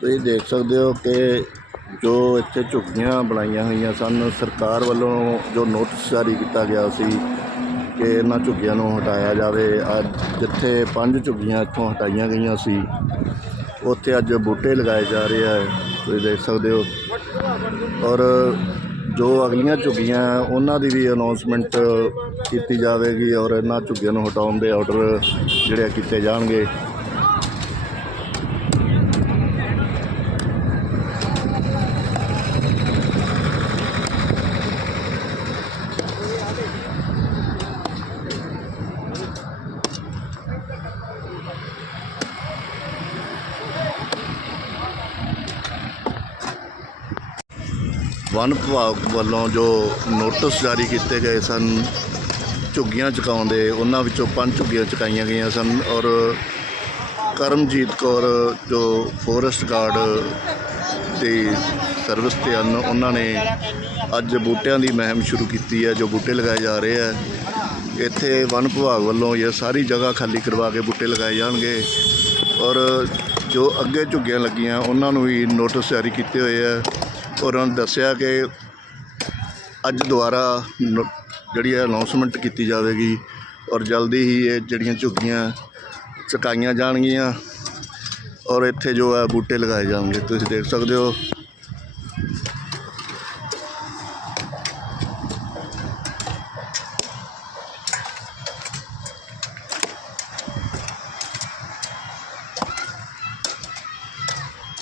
ਤੁਸੀਂ ਦੇਖ ਸਕਦੇ ਹੋ ਕਿ ਜੋ ਇੱਥੇ ਝੁੱਗੀਆਂ ਬਣਾਈਆਂ ਹੋਈਆਂ ਸਨ, ਸਰਕਾਰ ਵੱਲੋਂ ਜੋ ਨੋਟਿਸ ਜਾਰੀ ਕੀਤਾ ਗਿਆ ਸੀ ਕਿ ਇਹਨਾਂ ਝੁੱਗੀਆਂ ਨੂੰ ਹਟਾਇਆ ਜਾਵੇ, ਅੱਜ ਜਿੱਥੇ ਪੰਜ ਝੁੱਗੀਆਂ ਇੱਥੋਂ ਹਟਾਈਆਂ ਗਈਆਂ ਸੀ, ਉੱਥੇ ਅੱਜ ਬੂਟੇ ਲਗਾਏ ਜਾ ਰਹੇ ਆ, ਤੁਸੀਂ ਦੇਖ ਸਕਦੇ ਹੋ। ਔਰ ਜੋ ਅਗਲੀਆਂ ਝੁੱਗੀਆਂ, ਉਹਨਾਂ ਦੀ ਵੀ ਅਨਾਉਂਸਮੈਂਟ ਕੀਤੀ ਜਾਵੇਗੀ ਔਰ ਇਹਨਾਂ ਝੁੱਗੀਆਂ ਨੂੰ ਹਟਾਉਣ ਦੇ ਆਰਡਰ ਜਿਹੜੇ ਕੀਤੇ ਜਾਣਗੇ। ਵਨ ਵਿਭਾਗ ਵੱਲੋਂ ਜੋ ਨੋਟਿਸ ਜਾਰੀ ਕੀਤੇ ਗਏ ਸਨ, ਝੁੱਗੀਆਂ ਚੁਕਾਉਣ ਦੇ ਉਹਨਾਂ ਵਿੱਚੋਂ ਪੰਜ ਝੁੱਗੀਆਂ ਚੁਕਾਈਆਂ ਗਈਆਂ ਸਨ ਔਰ ਕਰਮਜੀਤ ਕੌਰ ਜੋ ਫੋਰੈਸਟ ਗਾਰਡ ਦੀ ਸਰਵਿਸ ਤੇ ਹਨ, ਉਹਨਾਂ ਨੇ ਅੱਜ ਬੂਟਿਆਂ ਦੀ ਮੁਹਿੰਮ ਸ਼ੁਰੂ ਕੀਤੀ ਹੈ, ਜੋ ਬੂਟੇ ਲਗਾਏ ਜਾ ਰਹੇ ਹੈ। ਇੱਥੇ ਵਨ ਵਿਭਾਗ ਵੱਲੋਂ ਇਹ ਸਾਰੀ ਜਗ੍ਹਾ ਖਾਲੀ ਕਰਵਾ ਕੇ ਬੂਟੇ ਲਗਾਏ ਜਾਣਗੇ ਔਰ ਜੋ ਅੱਗੇ ਝੁੱਗੀਆਂ ਲੱਗੀਆਂ, ਉਹਨਾਂ ਨੂੰ ਵੀ ਨੋਟਿਸ ਜਾਰੀ ਕੀਤੇ ਹੋਏ ਹੈ। ਔਰ ਉਹਨਾਂ ਨੇ ਦੱਸਿਆ ਕਿ ਅੱਜ ਦੁਬਾਰਾ ਨੋ- ਜਿਹੜੀ ਹੈ ਅਨਾਉਂਸਮੈਂਟ ਕੀਤੀ ਜਾਵੇਗੀ ਔਰ ਜਲਦੀ ਹੀ ਇਹ ਜਿਹੜੀਆਂ ਝੁੱਗੀਆਂ ਚੁਕਾਈਆਂ ਜਾਣਗੀਆਂ ਔਰ ਇੱਥੇ ਜੋ ਹੈ ਬੂਟੇ ਲਗਾਏ ਜਾਣਗੇ। ਤੁਸੀਂ ਦੇਖ ਸਕਦੇ ਹੋ।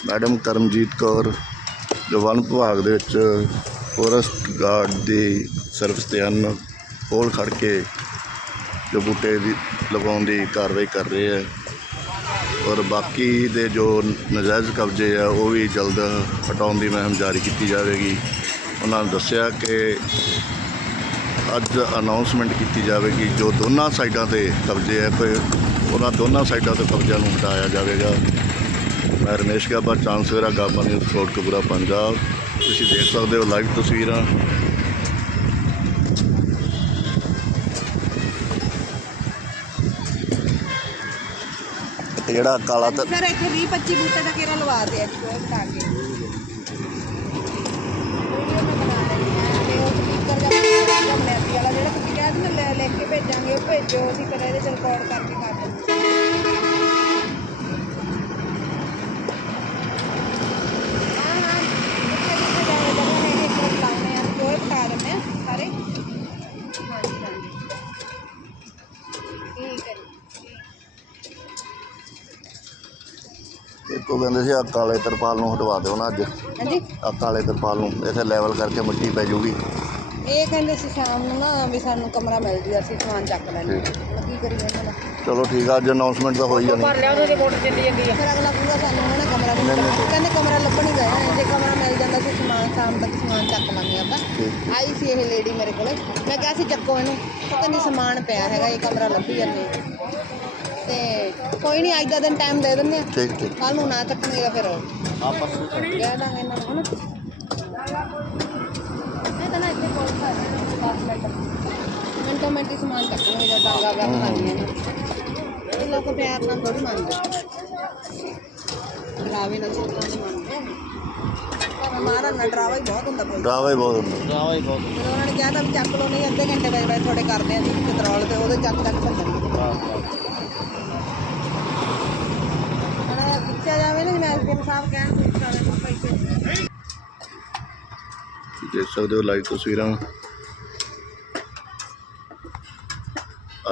ਮੈਡਮ ਕਰਮਜੀਤ ਕੌਰ ਜੋ ਵਨ ਵਿਭਾਗ ਦੇ ਵਿੱਚ ਫੋਰੈਸਟ ਗਾਰਡ ਦੀ ਸਰਵਿਸ ਤੇ ਹਨ, ਕੋਲ ਖੜ ਕੇ ਜੋ ਬੂਟੇ ਦੀ ਲਗਾਉਣ ਦੀ ਕਾਰਵਾਈ ਕਰ ਰਹੇ ਹੈ। ਔਰ ਬਾਕੀ ਦੇ ਜੋ ਨਜਾਇਜ਼ ਕਬਜ਼ੇ ਆ, ਉਹ ਵੀ ਜਲਦ ਹਟਾਉਣ ਦੀ ਮੁਹਿੰਮ ਜਾਰੀ ਕੀਤੀ ਜਾਵੇਗੀ। ਉਹਨਾਂ ਨੇ ਦੱਸਿਆ ਕਿ ਅੱਜ ਅਨਾਉਂਸਮੈਂਟ ਕੀਤੀ ਜਾਵੇਗੀ, ਜੋ ਦੋਨਾਂ ਸਾਈਡਾਂ ਤੇ ਕਬਜ਼ੇ ਹੈ ਕੋਈ ਉਹਨਾਂ ਦੋਨਾਂ ਸਾਈਡਾਂ ਤੋਂ ਕਬਜ਼ਿਆਂ ਨੂੰ ਹਟਾਇਆ ਜਾਵੇਗਾ। ਮੈਂ ਰਮੇਸ਼ ਗਾਬਾ ਚਾਂਸਵੇਰਾ ਗਾਬਾ ਨਿਊਜ਼ ਕੋਟਕਪੂਰਾ ਪੰਜਾਬ। ਤੁਸੀਂ ਦੇਖ ਸਕਦੇ ਹੋ ਲਾਈਵ ਤਸਵੀਰਾਂ। ਜਿਹੜਾ ਕਾਲਾ ਤ ਸਰ, ਇੱਥੇ 20 25 ਬੂਟੇ ਦਾ ਕੇਰਾ ਲਵਾ ਦੇ ਅੱਜ ਕੋਈ ਬਤਾ ਕੇ। ਵੀਡੀਓ ਮੈਂ ਬਣਾ ਰਹੀ ਹਾਂ, ਤੇ ਉਹ ਸਪੀਕਰ ਦਾ ਬਲੈਕੀ ਵਾਲਾ ਜਿਹੜਾ ਤੁਸੀਂ ਕਿਹਾ ਲੈ ਕੇ ਭੇਜਾਂਗੇ, ਉਹ ਭੇਜੋ, ਅਸੀਂ ਫਿਰ ਇਹਦੇ ਚ ਰਿਕਾਰਡ ਕਰਕੇ ਕਰ ਦਿੰਦੇ ਹਾਂ ਹਾਂ ਜਿੱਥੇ ਜਿੱਥੇ ਜਾਵੇ ਜਗ੍ਹਾ ਨੇ ਇੱਕ ਵਾਰ ਲਾਉਣੇ ਆ ਉਹ ਬਤਾ ਦਿੰਦੇ ਆ ਸਾਰੇ ਹਾਂਜੀ ਹਾਂਜੀ ਠੀਕ ਹੈ ਜੀ ਇੱਕੋ ਕਹਿੰਦੇ ਸੀ ਆ ਕਾਲੇ ਤਰਪਾਲ ਨੂੰ ਹਟਵਾ ਦਿਓ ਨਾ ਅੱਜ। ਹਾਂਜੀ? ਆ ਕਾਲੇ ਤਰਪਾਲ ਨੂੰ ਇੱਥੇ ਲੈਵਲ ਕਰਕੇ ਮਿੱਟੀ ਪੈ ਜੂਗੀ। ਇਹ ਕਹਿੰਦੇ ਸੀ ਸ਼ਾਮ ਨੂੰ ਨਾ ਵੀ ਸਾਨੂੰ ਕਮਰਾ ਮਿਲ ਜੂਗਾ ਅਸੀਂ ਸਮਾਨ ਚੱਕ ਹਾਂ। ਕੀ ਕਰੀਏ ਇਹਨਾਂ ਦਾ? ਚਲੋ ਠੀਕ ਆ ਅੱਜ ਅਨਾਉਂਸਮੈਂਟ ਤਾਂ ਹੋਈ ਜਾਣੀ ਲਿਆ ਉਹਦੇ ਰਿਪੋਰਟ ਚੱਲੀ ਜਾਂਦੀ ਹੈ ਫਿਰ ਅਗਲਾ ਪੂਰਾ ਸਾਨੂੰ ਉਹਨਾਂ ਨੇ ਕਮਰਾ ਨਹੀਂ ਮਿਲਿਆ ਕਹਿੰਦੇ ਕਮਰਾ ਲੱਭਣ ਹੀ ਗਏ ਹਾਂ। ਜੇ ਕਮਰਾ ਮਿਲ ਜਾਂਦਾ ਸੀ ਸਮਾਨ ਸ਼ਾਮ ਤੱਕ ਸਮਾਨ ਚੱਕ ਲਾਂਗੇ ਆਪਾਂ। ਆਈ ਸੀ ਇਹ ਲੇਡੀ ਮੇਰੇ ਕੋਲੇ। ਮੈਂ ਕਿਹਾ ਸੀ ਚੱਕੋ ਇਹਨੂੰ। ਉਹ ਕਹਿੰਦੀ ਸਮਾਨ ਪਿਆ ਹੈਗਾ ਇਹ ਕਮਰਾ ਲੱਭੀ ਜਾਂਦੇ ਆ। ਤੇ ਕੋਈ ਨਹੀਂ ਅੱਜ ਦਾ ਦਿਨ ਟਾਈਮ ਦੇ ਦਿੰਦੇ ਆ। ਠੀਕ ਠੀਕ। ਕੱਲ ਨੂੰ ਨਾ ਚੱਕਣਗੇ ਫਿਰ ਕਹਿ ਦਾਂਗੇ ਇਹਨਾਂ ਨੂੰ ਹਨਾ? ਇਹ ਤਾਂ ਨਾ ਇੱਥੇ ਕੋਲ ਕਰ 10 ਮਿੰਟ ਮਿੰਟੋ ਮਿੰਟ ਹੀ ਸਮਾਨ ਚੱਕਣਗੇ ਜਾਂ ਡਾਂਗਾ ਕਰ ਲਾਂਗੇ ਨਾ। ਇਹ ਲੋਕ ਪਿਆਰ ਨਾਲ ਥੋੜੀ ਮੰਨਦੇ। ਡਰਾਵੇ ਨਾਲ ਚੱਕਣ ਨਹੀਂ ਮੰਨਦੇ। ਪਰ ਮਾਰਾ ਨਾ ਡਰਾਵਾ ਹੀ ਬਹੁਤ ਹੁੰਦਾ ਕੋਈ। ਡਰਾਵਾ ਹੀ ਬਹੁਤ ਹੁੰਦਾ। ਜਦੋਂ ਉਹਨਾਂ ਨੇ ਕਿਹਾ ਤਾਂ ਵੀ ਚੱਕ ਲਓ ਨਹੀਂ ਅੱਧੇ ਘੰਟੇ ਬਾਅਦ ਬਾਅਦ ਤੁਹਾਡੇ ਕਰਦੇ ਆ ਜੀ ਪੈਟਰੋਲ ਤੇ ਉਹਦੇ ਚੱਕ ਚੱਕ ਭੱਜਣਗੇ ਹਣਾ ਪੁੱਛਿਆ ਜਾਵੇ ਨਾ, ਜਿਵੇਂ ਐਸਪੀਐਮ ਸਾਹਿਬ ਕਹਿਣ ਪੁੱਛਾਵੇ ਪੈਸੇ ਦੇਖ ਸਕਦੇ ਹੋ ਲਾਈਵ ਤਸਵੀਰਾਂ।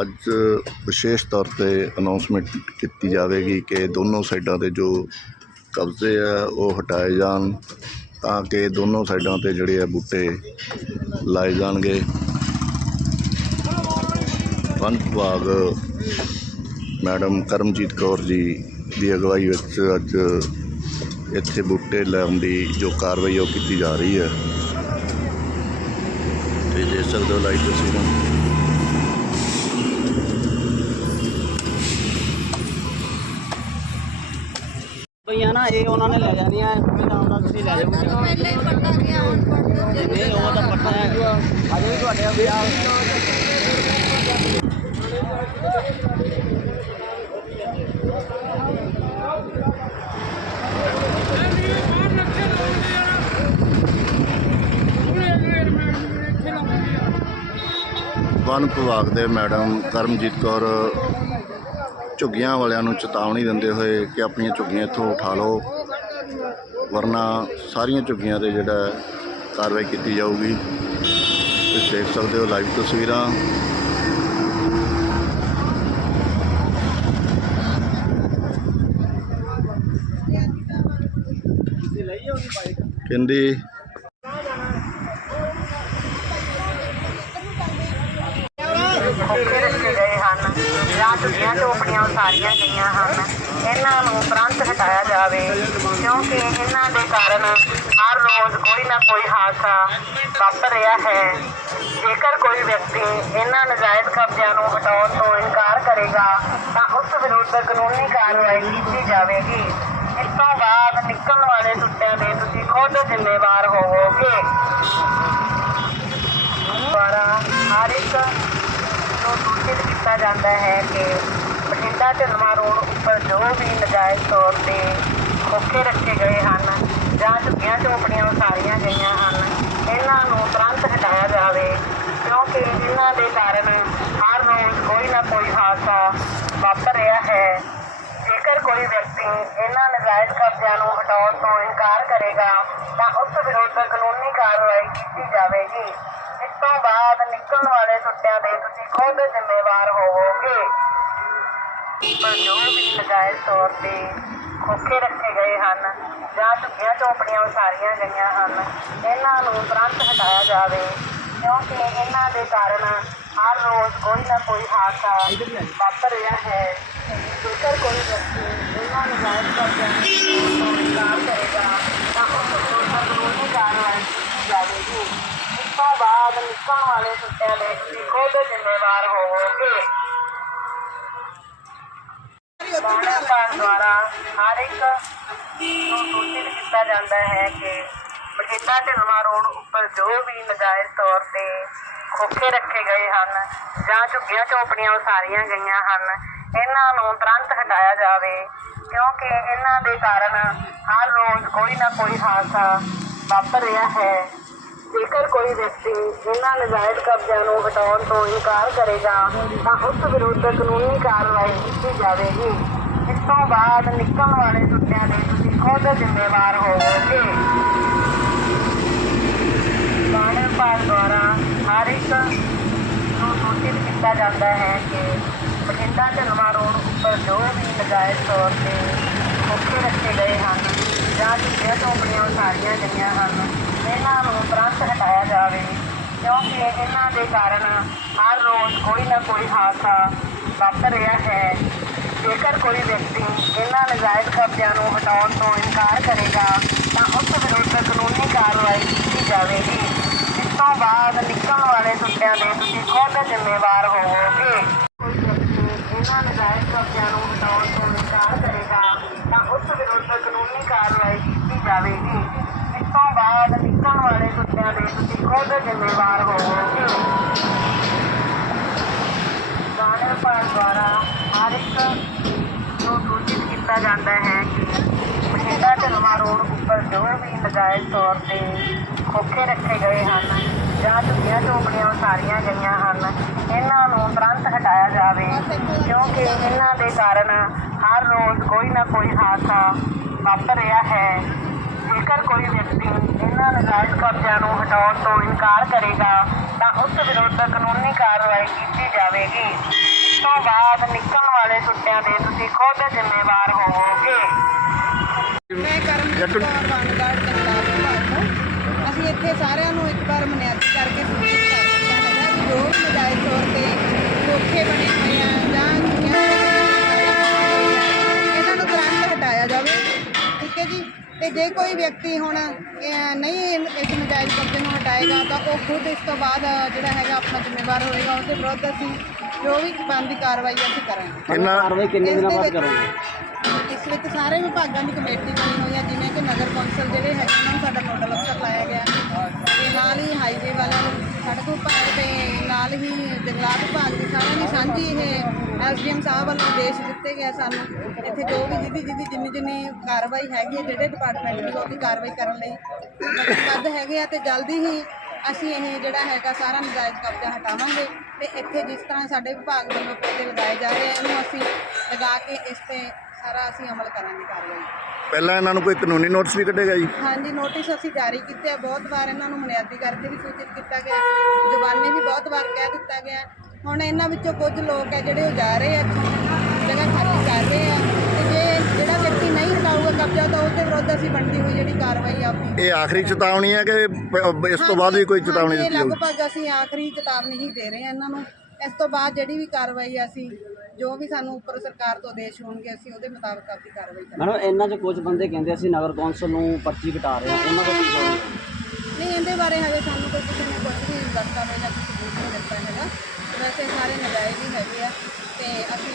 ਅੱਜ ਵਿਸ਼ੇਸ਼ ਤੌਰ ਤੇ ਅਨਾਉਂਸਮੈਂਟ ਕੀਤੀ ਜਾਵੇਗੀ ਕਿ ਦੋਨੋਂ ਸਾਈਡਾਂ ਤੇ ਜੋ ਕਬਜ਼ੇ ਆ, ਉਹ ਹਟਾਏ ਜਾਣ ਤਾਂ ਕਿ ਦੋਨੋਂ ਸਾਈਡਾਂ ਤੇ ਜਿਹੜੇ ਆ ਬੂਟੇ ਲਾਏ ਜਾਣਗੇ। ਵਨ ਵਿਭਾਗ ਮੈਡਮ ਕਰਮਜੀਤ ਕੌਰ ਜੀ ਦੀ ਅਗਵਾਈ ਵਿੱਚ ਅੱਜ ਇੱਥੇ ਬੂਟੇ ਲਾਉਣ ਦੀ ਜੋ ਕਾਰਵਾਈ ਉਹ ਕੀਤੀ ਜਾ ਰਹੀ ਹੈ। ਤੁਸੀਂ ਦੇਖ ਸਕਦੇ ਹੋ ਲਾਈਵ ਤਸਵੀਰਾਂ ਪਈਆਂ ਨਾ। ਇਹ ਉਹਨਾਂ ਨੇ ਲੈ ਜਾਣੀਆਂ ਮੈਂ ਜਾਣਦਾ ਤੁਸੀਂ ਲੈ ਜਾਓਗੇ ਪਹਿਲੇ ਪੱਟਾ ਗਿਆ ਹੁਣ ਪੱਟਾ ਨਹੀਂ ਉਹ ਤਾਂ ਪੱਟਾ ਹੈ ਅਜੇ ਤੁਹਾਡੇ ਵਿਆਹ ਵਨ ਵਿਭਾਗ ਦੇ ਮੈਡਮ ਕਰਮਜੀਤ ਕੌਰ ਝੁੱਗੀਆਂ ਵਾਲਿਆਂ ਨੂੰ ਚੇਤਾਵਨੀ ਦਿੰਦੇ ਹੋਏ ਕਿ ਆਪਣੀਆਂ ਝੁੱਗੀਆਂ ਇੱਥੋਂ ਉਠਾ ਲਓ, ਵਰਨਾ ਸਾਰੀਆਂ ਝੁੱਗੀਆਂ ਤੇ ਜਿਹੜਾ ਕਾਰਵਾਈ ਕੀਤੀ ਜਾਊਗੀ। ਤੁਸੀਂ ਦੇਖ ਸਕਦੇ ਹੋ ਲਾਈਵ ਤਸਵੀਰਾਂ। ਕਹਿੰਦੀ ਜਾਵੇ, ਕਿਉਂਕਿ ਇਹਨਾਂ ਦੇ ਕਾਰਨ ਹਰ ਰੋਜ਼ ਕੋਈ ਨਾ ਕੋਈ ਹਾਦਸਾ ਵਾਪਰ ਰਿਹਾ ਹੈ। ਜੇਕਰ ਕੋਈ ਵਿਅਕਤੀ ਇਹਨਾਂ ਨਜਾਇਜ਼ ਕਬਜ਼ਿਆਂ ਨੂੰ ਹਟਾਉਣ ਤੋਂ ਇਨਕਾਰ ਕਰੇਗਾ, ਤਾਂ ਉਸ ਵਿਰੁੱਧ ਕਾਨੂੰਨੀ ਕਾਰਵਾਈ ਕੀਤੀ ਜਾਵੇਗੀ। ਇਸ ਤੋਂ ਬਾਅਦ ਨਿਕਲਣ ਵਾਲੇ ਟੁੱਟਿਆਂ ਦੇ ਤੁਸੀਂ ਖੁਦ ਜ਼ਿੰਮੇਵਾਰ ਹੋਵੋਗੇ। ਦੁਆਰਾ ਹਰ ਇੱਕ ਨੂੰ ਸੂਚਿਤ ਕੀਤਾ ਜਾਂਦਾ ਹੈ ਕਿ ਬਠਿੰਡਾ ਢਲਮਾ ਰੋਡ ਉੱਪਰ ਜੋ ਵੀ ਨਜਾਇਜ਼ ਤੌਰ ਤੇ ਖੋਖੇ ਰੱਖੇ ਗਏ ਹਨ, ਜਾਂ ਝੁੱਗੀਆਂ ਝੋਪੜੀਆਂ ਉਸਾਰੀਆਂ ਗਈਆਂ ਹਨ, ਇਹਨਾਂ ਨੂੰ ਤੁਰੰਤ ਹਟਾਇਆ ਜਾਵੇ, ਕਿਉਂਕਿ ਇਹਨਾਂ ਦੇ ਕਾਰਨ ਹਰ ਰੋਜ਼ ਕੋਈ ਨਾ ਕੋਈ ਹਾਦਸਾ ਵਾਪਰ ਰਿਹਾ ਹੈ। ਜੇਕਰ ਕੋਈ ਵਿਅਕਤੀ ਇਹਨਾਂ ਨਜਾਇਜ਼ ਕਬਜ਼ਿਆਂ ਨੂੰ ਹਟਾਉਣ ਤੋਂ ਇਨਕਾਰ ਕਰੇਗਾ, ਤਾਂ ਉਸ ਵਿਰੁੱਧ ਕਾਨੂੰਨੀ ਕਾਰਵਾਈ ਕੀਤੀ ਜਾਵੇਗੀ। ਇਸ ਤੋਂ ਬਾਅਦ ਨਿਕਲਣ ਵਾਲੇ ਟੁੱਟਿਆਂ ਦੇ ਤੁਸੀਂ ਖੁਦ ਜ਼ਿੰਮੇਵਾਰ ਹੋਵੋਗੇ। ਪਰ ਵੀ ਨਜਾਇਜ਼ ਤੌਰ ਤੇ ਖੋਖੇ ਰੱਖੇ ਗਏ ਹਨ, ਜਾਂ ਝੁੱਗੀਆਂ ਝੋਪੜੀਆਂ ਉਸਾਰੀਆਂ ਗਈਆਂ ਹਨ। ਇਹਨਾਂ ਨੂੰ ਤੁਰੰਤ ਹਟਾਇਆ ਜਾਵੇ, ਕਿਉਂਕਿ ਇਹਨਾਂ ਦੇ ਕਾਰਨ ਹਰ ਰੋਜ਼ ਕੋਈ ਨਾ ਕੋਈ ਹਾਦਸਾ ਵਾਪਰ ਰਿਹਾ ਹੈ। ਜੇਕਰ ਕੋਈ ਵਿਅਕਤੀ ਇਹਨਾਂ ਨਜਾਇਜ਼ ਕਬਜ਼ਿਆਂ ਨੂੰ ਇਨਕਾਰ ਕਰੇਗਾ, ਤਾਂ ਉਸ ਨੂੰ ਕਾਨੂੰਨੀ ਕਾਰਵਾਈ ਕੀਤੀ ਜਾਵੇਗੀ। ਇਸ ਤੋਂ ਬਾਅਦ ਨਿਕਲਣ ਵਾਲੇ ਸੁੱਤਿਆਂ ਦੇ ਖੁਦ ਜ਼ਿੰਮੇਵਾਰ ਹੋਵੋਗੇ। ਬਾਣਾਕਾਰ ਦੁਆਰਾ ਹਰ ਇੱਕ ਨੂੰ ਸੂਚਿਤ ਕੀਤਾ ਜਾਂਦਾ ਹੈ ਕਿ ਬਠਿੰਡਾ ਢਲਵਾ ਰੋਡ ਉੱਪਰ ਜੋ ਵੀ ਨਜਾਇਜ਼ ਤੌਰ ਤੇ ਖੋਖੇ ਰੱਖੇ ਗਏ ਹਨ ਜਾਂ ਝੁੱਗੀਆਂ ਝੋਪੜੀਆਂ ਉਸਾਰੀਆਂ ਗਈਆਂ ਹਨ, ਇਹਨਾਂ ਨੂੰ ਤੁਰੰਤ ਹਟਾਇਆ ਜਾਵੇ, ਕਿਉਂਕਿ ਇਹਨਾਂ ਦੇ ਕਾਰਨ ਹਰ ਰੋਜ਼ ਕੋਈ ਨਾ ਕੋਈ ਹਾਦਸਾ ਵਾਪਰ ਰਿਹਾ ਹੈ। ਜੇਕਰ ਕੋਈ ਵਿਅਕਤੀ ਇਹਨਾਂ ਨਜਾਇਜ਼ ਕਬਜ਼ਿਆਂ ਨੂੰ ਹਟਾਉਣ ਤੋਂ ਇਨਕਾਰ ਕਰੇਗਾ, ਤਾਂ ਉਸ ਵਿਰੁੱਧ ਕਾਨੂੰਨੀ ਕਾਰਵਾਈ ਕੀਤੀ ਜਾਵੇਗੀ। ਤੋਂ ਬਾਅਦ ਨਿਕਲਣ ਵਾਲੇ ਟੁੱਟਿਆਂ ਦੇ ਤੁਸੀਂ ਖੁਦ ਜ਼ਿੰਮੇਵਾਰ ਹੋਵੋਗੇ। ਬਾਣੇ ਵਿਭਾਗ ਦੁਆਰਾ ਹਰ ਇੱਕ ਨੂੰ ਸੂਚਿਤ ਕੀਤਾ ਜਾਂਦਾ ਹੈ ਕਿ ਬਠਿੰਡਾ ਢਲਵਾ ਰੋਡ ਉੱਪਰ ਜੋ ਵੀ ਨਜਾਇਜ਼ ਤੌਰ ਤੇ ਖੋਖੇ ਰੱਖੇ ਗਏ ਹਨ ਜਾਂ ਝੁੱਗੀਆਂ ਝੋਪੜੀਆਂ ਉਸਾਰੀਆਂ ਗਈਆਂ ਹਨ, ਇਹਨਾਂ ਨੂੰ ਤੁਰੰਤ ਹਟਾਇਆ ਜਾਵੇ, ਕਿਉਂਕਿ ਇਹਨਾਂ ਦੇ ਕਾਰਨ ਹਰ ਰੋਜ਼ ਕੋਈ ਨਾ ਕੋਈ ਹਾਦਸਾ ਵਾਪਰ ਰਿਹਾ ਹੈ। ਇਹਨਾਂ ਨਜਾਇਜ਼ ਕਬਜ਼ਿਆਂ ਨੂੰ ਹਟਾਉਣ ਤੋਂ ਇਨਕਾਰ ਕਰੇਗਾ ਤਾਂ ਉਸ ਵਿਰੁੱਧ ਕਾਨੂੰਨੀ ਕਾਰਵਾਈ ਕੀਤੀ ਜਾਵੇਗੀ ਇਸ ਤੋਂ ਬਾਅਦ ਨਿਕਲਣ ਵਾਲੇ ਟੁੱਟਿਆਂ ਦੇ ਤੁਸੀਂ ਖੁਦ ਜ਼ਿੰਮੇਵਾਰ ਹੋਵੋਗੇ ਕੋਈ ਵਿਅਕਤੀ ਇਹਨਾਂ ਨਜਾਇਜ਼ ਕਬਜ਼ਿਆਂ ਨੂੰ ਹਟਾਉਣ ਤੋਂ ਇਨਕਾਰ ਕਰੇਗਾ ਤਾਂ ਉਸ ਵਿਰੁੱਧ ਕਾਨੂੰਨੀ ਕਾਰਵਾਈ ਕੀਤੀ ਜਾਵੇਗੀ ਇਸ ਤੋਂ ਬਾਅਦ ਨਿਕਲਣ ਵਾਲੇ ਟੁੱਟਿਆਂ ਦੇ ਤੁਸੀਂ ਖੁਦ ਜ਼ਿੰਮੇਵਾਰ ਹੋਵੋਗੇ ਗਾਣੇ ਵਿਭਾਗ ਦੁਆਰਾ ਹਰ ਇੱਕ ਨੂੰ ਸੂਚਿਤ ਕੀਤਾ ਜਾਂਦਾ ਹੈ ਕਿ ਬਠਿੰਡਾ ਢਲਵਾ ਰੋਡ ਉੱਪਰ ਜੋ ਵੀ ਨਜਾਇਜ਼ ਤੌਰ ਤੇ ਖੋਖੇ ਰੱਖੇ ਗਏ ਹਨ ਜਾਂ ਝੁੱਗੀਆਂ ਝੋਪੜੀਆਂ ਉਸਾਰੀਆਂ ਗਈਆਂ ਹਨ, ਇਹਨਾਂ ਨੂੰ ਤੁਰੰਤ ਹਟਾਇਆ ਜਾਵੇ, ਕਿਉਂਕਿ ਇਹਨਾਂ ਦੇ ਕਾਰਨ ਹਰ ਰੋਜ਼ ਕੋਈ ਨਾ ਕੋਈ ਹਾਦਸਾ ਵਾਪਰ ਰਿਹਾ ਹੈ। ਜੇਕਰ ਕੋਈ ਵਿਅਕਤੀ ਇਹਨਾਂ ਨਜਾਇਜ਼ ਕਬਜ਼ਿਆਂ ਨੂੰ ਹਟਾਉਣ ਤੋਂ ਇਨਕਾਰ ਕਰੇਗਾ, ਤਾਂ ਉਸ ਵਿਰੁੱਧ ਕਾਨੂੰਨੀ ਕਾਰਵਾਈ ਕੀਤੀ ਜਾਵੇਗੀ। ਇਸ ਤੋਂ ਬਾਅਦ ਨਿੱਕਾ ਵਾਲੇ ਟੁੱਟਿਆਂ ਦੇ ਤੁਸੀਂ ਖੁਦ ਜ਼ਿੰਮੇਵਾਰ ਹੋਵੋਗੇ। ਮੈਂ ਕਰਮਜੀਤ ਕੌਰ ਵਨਗਾਰਡ ਜੰਗਲਾਤ ਵਿਭਾਗ ਤੋਂ। ਅਸੀਂ ਇੱਥੇ ਸਾਰਿਆਂ ਨੂੰ ਇੱਕ ਵਾਰ ਮਨਿਆਦੀ ਕਰਕੇ ਸੂਚਿਤ ਕਰ ਦਿੱਤਾ ਹੈਗਾ ਜੋ ਨਜਾਇਜ਼ ਤੌਰ ਤੇ ਕੋਠੇ ਬਣੇ ਹੋਏ ਆ ਜਾਂ ਤੇ ਜੇ ਕੋਈ ਵਿਅਕਤੀ ਹੁਣ ਨਹੀਂ ਇਸ ਨਜਾਇਜ਼ ਕਬਜ਼ੇ ਨੂੰ ਹਟਾਏਗਾ ਤਾਂ ਉਹ ਖੁਦ ਇਸ ਤੋਂ ਬਾਅਦ ਜਿਹੜਾ ਹੈਗਾ ਆਪਣਾ ਜ਼ਿੰਮੇਵਾਰ ਹੋਏਗਾ ਉਹਦੇ ਵਿਰੁੱਧ ਅਸੀਂ ਜੋ ਵੀ ਬਣਦੀ ਕਾਰਵਾਈ ਅਸੀਂ ਕਰਾਂਗੇ। ਇਹਨਾਂ ਕਾਰਵਾਈ ਕਿੰਨੇ ਇਸ ਦਿਨਾਂ ਦੇ ਬਾਅਦ ਵਿੱਚ- ਕਰੋਗੇ? ਇਸ ਵਿੱਚ ਸਾਰੇ ਵਿਭਾਗਾਂ ਦੀ ਕਮੇਟੀ ਬਣੀ ਹੋਈ ਹੈ ਜਿਵੇਂ ਕਿ ਨਗਰ ਕੌਂਸਲ ਜਿਹੜੇ ਹੈਗੇ ਉਹਨਾਂ ਨੂੰ ਸਾਡਾ ਨੋਡਲ ਅਫਸਰ ਲਾਇਆ ਗਿਆ। ਤੇ ਨਾਲ ਹੀ ਹਾਈਵੇ ਵਾਲਿਆਂ ਨੂੰ ਸੜਕ ਵਿਭਾਗ ਤੇ ਨਾਲ ਹੀ ਜੰਗਲਾਤ ਵਿਭਾਗ ਦੀ ਸਾਰਿਆਂ ਦੀ ਸਾਂਝੀ ਇਹ ਐਸਡੀਐਮ ਸਾਹਿਬ ਵੱਲੋਂ ਆਦੇਸ਼ ਦਿੱਤੇ ਗਏ ਸਾਨੂੰ। ਇੱਥੇ ਜੋ ਵੀ ਜਿਹਦੀ ਜਿਹਦੀ ਜਿੰਨੀ ਜਿੰਨੀ ਕਾਰਵਾਈ ਹੈਗੀ ਹੈ ਜਿਹੜੇ ਡਿਪਾਰਟਮੈਂਟ ਦੀ ਉਹਦੀ ਕਾਰਵਾਈ ਕਰਨ ਲਈ ਵਚਨਬੱਧ ਹੈਗੇ ਆ ਤੇ ਜਲਦੀ ਹੀ ਅਸੀਂ ਇਹ ਜਿਹੜਾ ਹੈਗਾ ਸਾਰਾ ਨਜਾਇਜ਼ ਕਬਜ਼ਾ ਹਟਾਵਾਂਗੇ ਤੇ ਇੱਥੇ ਜਿਸ ਤਰ੍ਹਾਂ ਸਾਡੇ ਵਿਭਾਗ ਵੱਲੋਂ ਪੌਦੇ ਲਗਾਏ ਜਾ ਰਹੇ ਆ, ਇਹਨੂੰ ਅਸੀਂ ਲਗਾ ਕੇ ਇਸ ਤੇ ਸਾਰਾ ਅਸੀਂ ਅਮਲ ਕਰਾਂਗੇ ਕਾਰਵਾਈ। ਪਹਿਲਾਂ ਇਹਨਾਂ ਨੂੰ ਕੋਈ ਕਾਨੂੰਨੀ ਨੋਟਿਸ ਵੀ ਕੱਢੇਗਾ ਜੀ? ਹਾਂਜੀ ਨੋਟਿਸ ਅਸੀਂ ਜਾਰੀ ਕੀਤੇ ਆ। ਬਹੁਤ ਵਾਰ ਇਹਨਾਂ ਨੂੰ ਬੁਨਿਆਦੀ ਕਰਕੇ ਵੀ ਸੂਚਿਤ ਕੀਤਾ ਗਿਆ ਜ਼ੁਬਾਨੀ ਵੀ ਬਹੁਤ ਵਾਰ ਕਹਿ ਦਿੱਤਾ ਗਿਆ ਹੁਣ ਇਹਨਾਂ ਵਿੱਚੋਂ ਕੁਝ ਲੋਕ ਹੈ ਜਿਹੜੇ ਉਹ ਜਾ ਰਹੇ ਆ ਇੱਥੋਂ ਜਗ੍ਹਾ ਖਾਲੀ ਕਰ ਰਹੇ ਆ। ਤੇ ਜੇ ਜਿਹੜਾ ਵਿਅਕਤੀ ਨਹੀਂ ਹਟਾਊਗਾ ਕਬਜ਼ਾ ਤਾਂ ਉਹਦੇ ਵਿਰੁੱਧ ਅਸੀਂ ਬਣਦੀ ਹੋਈ ਜਿਹੜੀ ਕਾਰਵਾਈ ਆਪਣੀ ਇਹ ਆਖਰੀ ਚੇਤਾਵਨੀ ਹੈ ਕਿ ਪ- ਇਸ ਤੋਂ ਬਾਅਦ ਵੀ ਕੋਈ ਚੇਤਾਵਨੀ ਹਾਂਜੀ, ਦਿੱਤੀ ਲਗਭਗ ਅਸੀਂ ਆਖਰੀ ਚੇਤਾਵਨੀ ਹੀ ਦੇ ਰਹੇ ਹਾਂ ਇਹਨਾਂ ਨੂੰ। ਇਸ ਤੋਂ ਬਾਅਦ ਜਿਹੜੀ ਵੀ ਕਾਰਵਾਈ ਆ ਅਸੀਂ ਜੋ ਵੀ ਸਾਨੂੰ ਉੱਪਰ ਸਰਕਾਰ ਤੋਂ ਆਦੇਸ਼ ਹੋਣਗੇ ਅਸੀਂ ਉਹਦੇ ਮੁਤਾਬਕ ਆਪਣੀ ਕਾਰਵਾਈ ਕਰਾਂਗੇ। ਮੈਡਮ ਇਹਨਾਂ 'ਚ ਕੁਝ ਬੰਦੇ ਕਹਿੰਦੇ ਅਸੀਂ ਨਗਰ ਕੌਂਸਲ ਨੂੰ ਪਰਚੀ ਕਟਾ ਰਹੇ ਹਾਂ ਉਹਨਾਂ ਦਾ ਕੀ ਕਹੋਗੇ? ਨਹੀਂ ਇਹਦੇ ਬਾਰੇ ਹਜੇ ਸਾਨੂੰ ਕੋਈ ਕਿਸੇ ਨੇ ਕੁਝ ਵੀ ਦਸਤਾਵੇਜ਼ ਜਾਂ ਕੁਝ ਨਹੀਂ ਦਿੱਤਾ ਹੈਗਾ। ਵੈਸੇ ਸਾਰੇ ਨਜਾਇਜ਼ ਹੀ ਹੈਗੇ ਆ ਤੇ ਅਸੀਂ